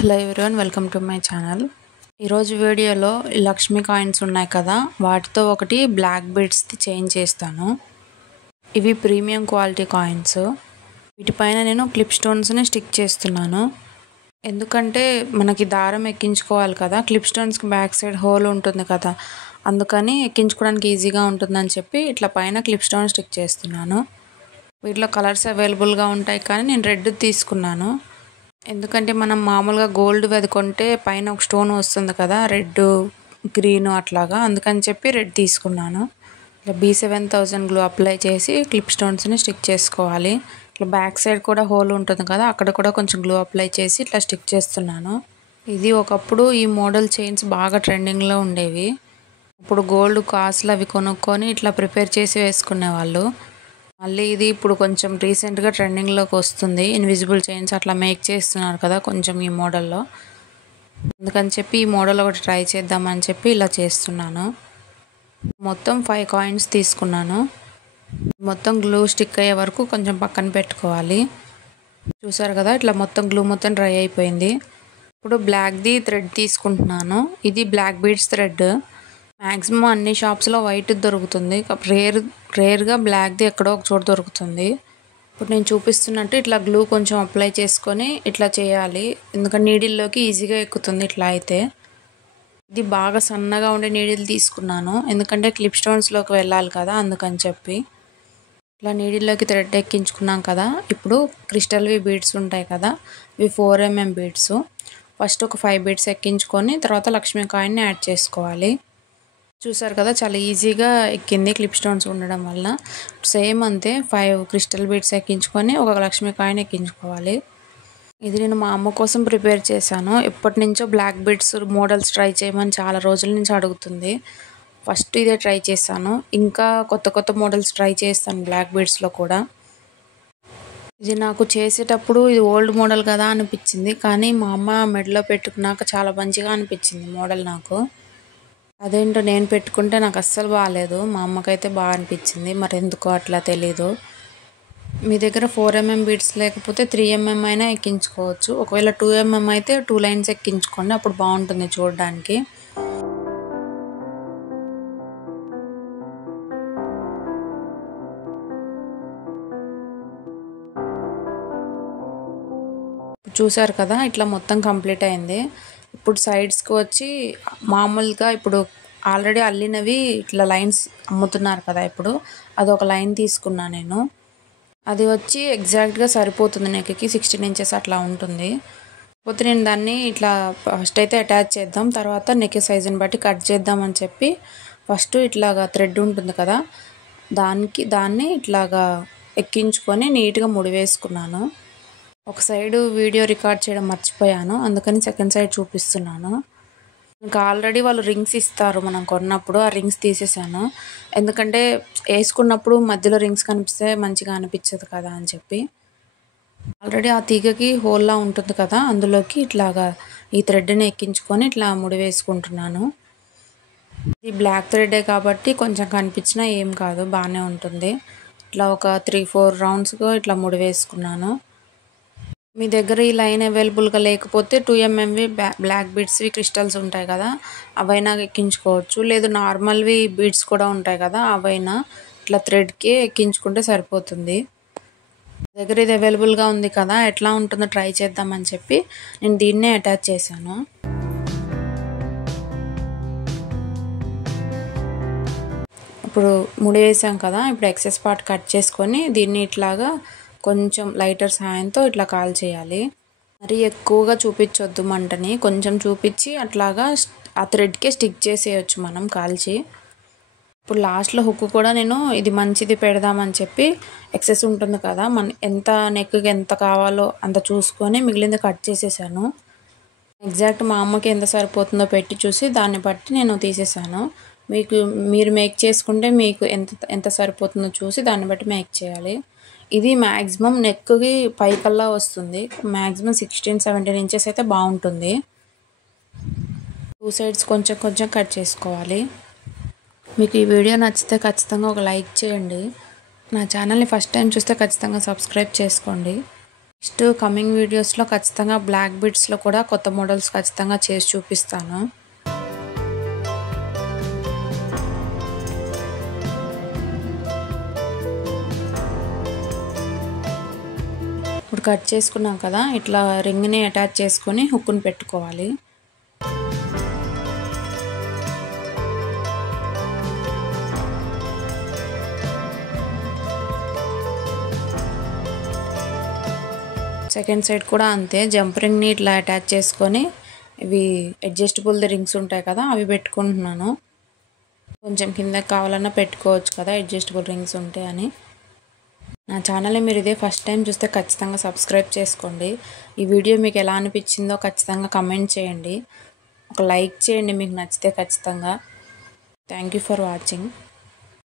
Hello everyone, welcome to my channel. ఈరోజు వీడియోలో Lakshmi coins ఉన్నాయి కదా, వాటితో ఒకటి బ్లాక్ బీడ్స్ది చేంజ్ చేస్తాను. ఇవి ప్రీమియం క్వాలిటీ కాయిన్స్. వీటిపైన నేను క్లిప్ స్టోన్స్ని స్టిక్ చేస్తున్నాను. ఎందుకంటే మనకి దారం ఎక్కించుకోవాలి కదా, క్లిప్ స్టోన్స్కి బ్యాక్ సైడ్ హోల్ ఉంటుంది కదా, అందుకని ఎక్కించుకోవడానికి ఈజీగా ఉంటుందని చెప్పి ఇట్లా పైన క్లిప్ స్టోన్ స్టిక్ చేస్తున్నాను. వీటిలో కలర్స్ అవైలబుల్గా ఉంటాయి, కానీ నేను రెడ్ తీసుకున్నాను. ఎందుకంటే మనం మామూలుగా గోల్డ్ వెదుకుంటే పైన ఒక స్టోన్ వస్తుంది కదా, రెడ్ గ్రీన్ అట్లాగా, అందుకని చెప్పి రెడ్ తీసుకున్నాను. ఇట్లా B7000 గ్లూ అప్లై చేసి క్లిప్ స్టోన్స్ని స్టిక్ చేసుకోవాలి. ఇట్లా బ్యాక్ సైడ్ కూడా హోల్ ఉంటుంది కదా, అక్కడ కూడా కొంచెం గ్లూ అప్లై చేసి ఇట్లా స్టిక్ చేస్తున్నాను. ఇది ఒకప్పుడు ఈ మోడల్ చైన్స్ బాగా ట్రెండింగ్లో ఉండేవి. ఇప్పుడు గోల్డ్ కాసులు అవి కొనుక్కొని ఇట్లా ప్రిపేర్ చేసి వేసుకునేవాళ్ళు. మళ్ళీ ఇది ఇప్పుడు కొంచెం రీసెంట్గా ట్రెండింగ్లోకి వస్తుంది. ఇన్విజిబుల్ చైన్స్ అట్లా మేక్ చేస్తున్నారు కదా కొంచెం ఈ మోడల్లో, అందుకని చెప్పి ఈ మోడల్ ఒకటి ట్రై చేద్దామని చెప్పి ఇలా చేస్తున్నాను. మొత్తం 5 కాయిన్స్ తీసుకున్నాను. మొత్తం గ్లూ స్టిక్ అయ్యే వరకు కొంచెం పక్కన పెట్టుకోవాలి. చూసారు కదా, ఇట్లా మొత్తం గ్లూ మొత్తం డ్రై అయిపోయింది. ఇప్పుడు బ్లాక్ది థ్రెడ్ తీసుకుంటున్నాను. ఇది బ్లాక్ బీడ్స్ థ్రెడ్. మ్యాక్సిమం అన్ని షాప్స్లో వైట్ దొరుకుతుంది, రేర్గా బ్లాక్ది ఎక్కడో ఒక చోట దొరుకుతుంది. ఇప్పుడు నేను చూపిస్తున్నట్టు ఇట్లా గ్లూ కొంచెం అప్లై చేసుకొని ఇట్లా చేయాలి, ఎందుకంటే నీడిల్లోకి ఈజీగా ఎక్కుతుంది ఇట్లా అయితే. ఇది బాగా సన్నగా ఉండే నీడిల్ తీసుకున్నాను, ఎందుకంటే క్లిప్ స్టోన్స్లోకి వెళ్ళాలి కదా, అందుకని చెప్పి. ఇట్లా నీడిల్లోకి థ్రెడ్ ఎక్కించుకున్నాం కదా. ఇప్పుడు క్రిస్టల్వి బీడ్స్ ఉంటాయి కదా, ఇవి 4mm బీడ్స్. ఫస్ట్ ఒక 5 బీడ్స్ ఎక్కించుకొని తర్వాత లక్ష్మీ కాయిన్ని యాడ్ చేసుకోవాలి. చూసారు కదా, చాలా ఈజీగా ఎక్కింది క్లిప్ స్టోన్స్ ఉండడం వల్ల. సేమ్ అంతే, 5 క్రిస్టల్ బీడ్స్ ఎక్కించుకొని ఒక లక్ష్మీ కాయిన్ ఎక్కించుకోవాలి. ఇది నేను మా అమ్మ కోసం ప్రిపేర్ చేశాను. ఎప్పటి నుంచో బ్లాక్ బీడ్స్ మోడల్స్ ట్రై చేయమని చాలా రోజుల నుంచి అడుగుతుంది. ఫస్ట్ ఇదే ట్రై చేశాను, ఇంకా కొత్త కొత్త మోడల్స్ ట్రై చేస్తాను బ్లాక్ బీడ్స్లో కూడా. ఇది నాకు చేసేటప్పుడు ఇది ఓల్డ్ మోడల్ కదా అనిపించింది, కానీ మా అమ్మ మెడలో పెట్టుకున్నాక చాలా మంచిగా అనిపించింది మోడల్ నాకు. అదేంటో నేను పెట్టుకుంటే నాకు అస్సలు బాగాలేదు, మా అమ్మకైతే బాగా అనిపించింది, మరి ఎందుకో అట్లా తెలీదు. మీ దగ్గర 4mm బీడ్స్ లేకపోతే 3mm అయినా ఎక్కించుకోవచ్చు. ఒకవేళ 2mm అయితే 2 లైన్స్ ఎక్కించుకోండి, అప్పుడు బాగుంటుంది చూడడానికి. చూసారు కదా, ఇట్లా మొత్తం కంప్లీట్ అయింది. ఇప్పుడు సైడ్స్కి వచ్చి మామూలుగా ఇప్పుడు ఆల్రెడీ అల్లినవి ఇట్లా లైన్స్ అమ్ముతున్నారు కదా, ఇప్పుడు అదొక లైన్ తీసుకున్నా నేను. అది వచ్చి ఎగ్జాక్ట్గా సరిపోతుంది, నెక్కి 16 ఇంచెస్ అట్లా ఉంటుంది. పోతే నేను దాన్ని ఇట్లా ఫస్ట్ అయితే అటాచ్ చేద్దాం, తర్వాత నెక్ సైజుని బట్టి కట్ చేద్దామని చెప్పి ఫస్ట్ ఇట్లాగా థ్రెడ్ ఉంటుంది కదా, దాన్ని ఇట్లాగా ఎక్కించుకొని నీట్గా ముడి వేసుకున్నాను. ఒక సైడు వీడియో రికార్డ్ చేయడం మర్చిపోయాను, అందుకని సెకండ్ సైడ్ చూపిస్తున్నాను. ఇంకా ఆల్రెడీ వాళ్ళు రింగ్స్ ఇస్తారు మనం కొన్నప్పుడు, ఆ రింగ్స్ తీసేసాను. ఎందుకంటే వేసుకున్నప్పుడు మధ్యలో రింగ్స్ కనిపిస్తే మంచిగా అనిపించదు కదా అని చెప్పి. ఆల్రెడీ ఆ తీగకి హోల్లా ఉంటుంది కదా, అందులోకి ఇట్లాగా ఈ థ్రెడ్ని ఎక్కించుకొని ఇట్లా ముడి వేసుకుంటున్నాను. ఇది బ్లాక్ థ్రెడ్డే కాబట్టి కొంచెం కనిపించినా ఏం కాదు, బాగానే ఉంటుంది. ఇట్లా ఒక 3-4 రౌండ్స్గా ఇట్లా ముడి వేసుకున్నాను. మీ దగ్గర ఈ లైన్ అవైలబుల్గా లేకపోతే 2mmవి బ్లాక్ బీడ్స్వి క్రిస్టల్స్ ఉంటాయి కదా, అవైనా ఎక్కించుకోవచ్చు. లేదు నార్మల్వి బీడ్స్ కూడా ఉంటాయి కదా, అవైనా ఇట్లా థ్రెడ్కి ఎక్కించుకుంటే సరిపోతుంది. దగ్గర ఇది అవైలబుల్గా ఉంది కదా, ఎట్లా ఉంటుందో ట్రై చేద్దామని చెప్పి నేను దీన్నే అటాచ్ చేశాను. ఇప్పుడు ముడి వేసాం కదా, ఇప్పుడు ఎక్సెస్ పార్ట్ కట్ చేసుకొని దీన్ని ఇట్లాగా కొంచెం లైటర్ సాయంతో ఇట్లా కాల్ చేయాలి. మరి ఎక్కువగా చూపించొద్దు మంటని, కొంచెం చూపించి అట్లాగా ఆ థ్రెడ్కే స్టిక్ చేసేయచ్చు మనం కాల్చి. ఇప్పుడు లాస్ట్లో హుక్ కూడా నేను ఇది మంచిది పెడదామని చెప్పి ఎక్సెస్ ఉంటుంది కదా, ఎంత నెక్కి ఎంత కావాలో అంత చూసుకొని మిగిలింది కట్ చేసేసాను. ఎగ్జాక్ట్ మా అమ్మకి ఎంత సరిపోతుందో పెట్టి చూసి దాన్ని బట్టి నేను తీసేసాను. మీరు మేక్ చేసుకుంటే మీకు ఎంత సరిపోతుందో చూసి దాన్ని బట్టి మేక్ చేయాలి. ఇది మ్యాక్సిమం నెక్కి పైకల్లా వస్తుంది, మ్యాక్సిమం 16-17 ఇంచెస్ అయితే బాగుంటుంది. 2 సైడ్స్ కొంచెం కొంచెం కట్ చేసుకోవాలి. మీకు ఈ వీడియో నచ్చితే ఖచ్చితంగా ఒక లైక్ చేయండి. నా ఛానల్ని ఫస్ట్ టైం చూస్తే ఖచ్చితంగా సబ్స్క్రైబ్ చేసుకోండి. నెక్స్ట్ కమింగ్ వీడియోస్లో ఖచ్చితంగా బ్లాక్ బీడ్స్లో కూడా కొత్త మోడల్స్ ఖచ్చితంగా చేసి చూపిస్తాను. ఇప్పుడు కట్ చేసుకున్నాం కదా, ఇట్లా రింగ్ని అటాచ్ చేసుకొని హుక్ని పెట్టుకోవాలి. సెకండ్ సైడ్ కూడా అంతే, జంప్ రింగ్ని ఇట్లా అటాచ్ చేసుకొని ఇవి అడ్జస్టబుల్ రింగ్స్ ఉంటాయి కదా అవి పెట్టుకుంటున్నాను. కొంచెం కిందకి కావాలన్నా పెట్టుకోవచ్చు కదా అడ్జస్టబుల్ రింగ్స్ ఉంటాయని. నా ఛానల్ని మీరు ఇదే ఫస్ట్ టైం చూస్తే ఖచ్చితంగా సబ్స్క్రైబ్ చేసుకోండి. ఈ వీడియో మీకు ఎలా అనిపించిందో ఖచ్చితంగా కమెంట్ చేయండి. ఒక లైక్ చేయండి మీకు నచ్చితే ఖచ్చితంగా. Thank you for watching.